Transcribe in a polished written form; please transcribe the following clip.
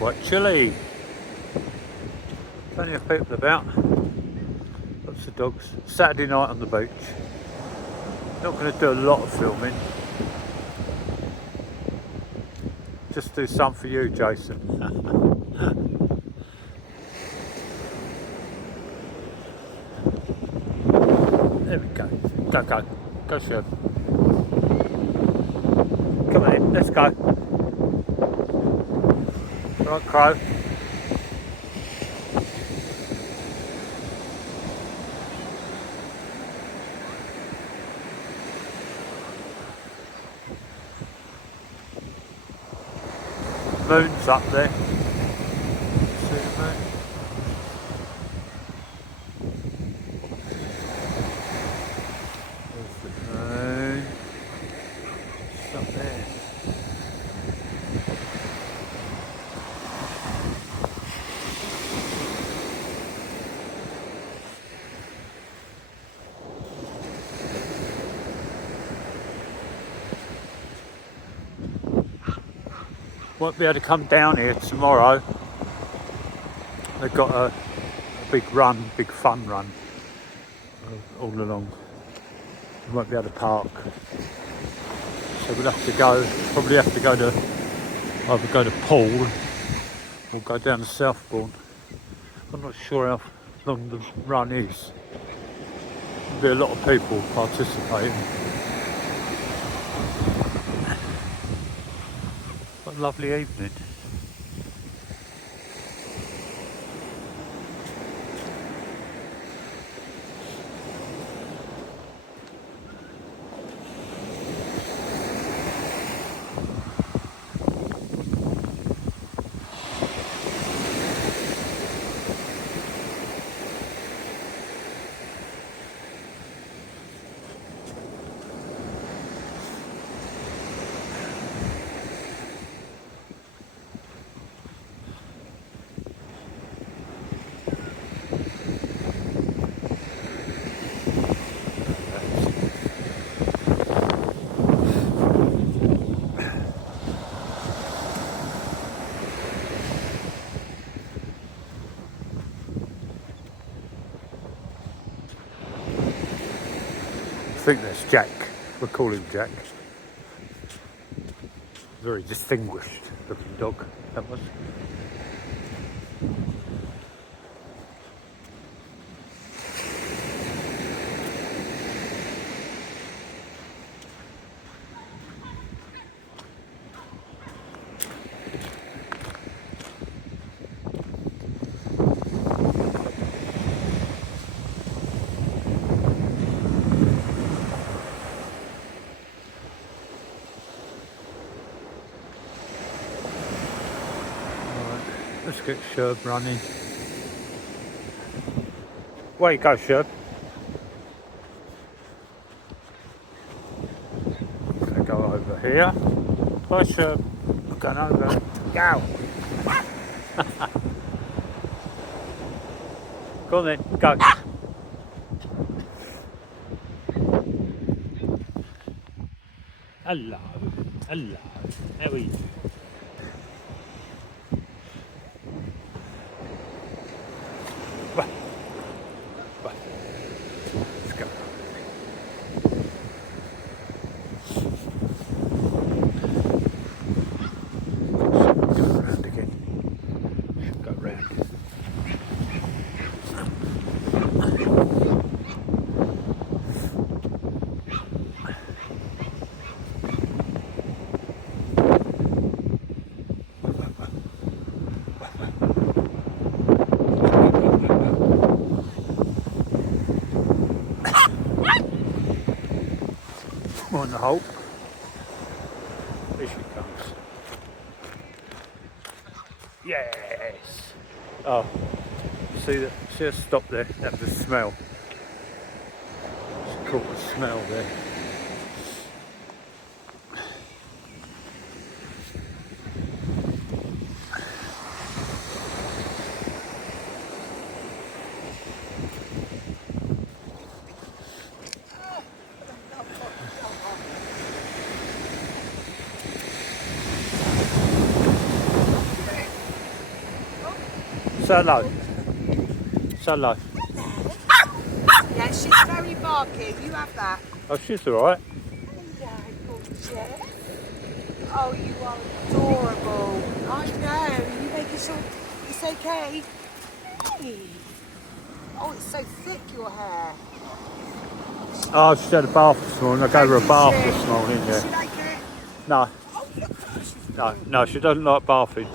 quite chilly. Plenty of people about. Lots of dogs. Saturday night on the beach. Not going to do a lot of filming. Just do some for you, Jason. There we go. Go, go. Go, Sherb. Come on in, let's go. Right, Crow. Moon's up there. See the moon? There's the moon. It's up there. Won't be able to come down here tomorrow. They've got a big run, big fun run all along. We won't be able to park. So we'll have to go, probably have to go to, either go to Poole or go down to Southbourne. I'm not sure how long the run is. There'll be a lot of people participating. What a lovely evening. I think that's Jack. We'll call him Jack. Very distinguished looking dog, that was. Let's get Sherb running. Where you go, Sherb? Gonna go over here. Bye, Sherb. I'm going over. Go! Go on then, go. Hello, hello. How are you? Let's go. Go around again. Should go round. On the Hope. Here she comes. Yes! Oh, see her stop there? That was the smell. She caught the smell there. Say hello. Say hello. Yeah, she's very barky. You have that. Oh, she's alright. Yeah, gorgeous. Oh, you are adorable. I know. You making sure it's okay. Hey. Oh, it's so thick, your hair. Oh, she had a bath this morning. I gave her a bath Did she? this morning, Does she yeah. like it? No, Oh, look. She's no, she doesn't like bathing.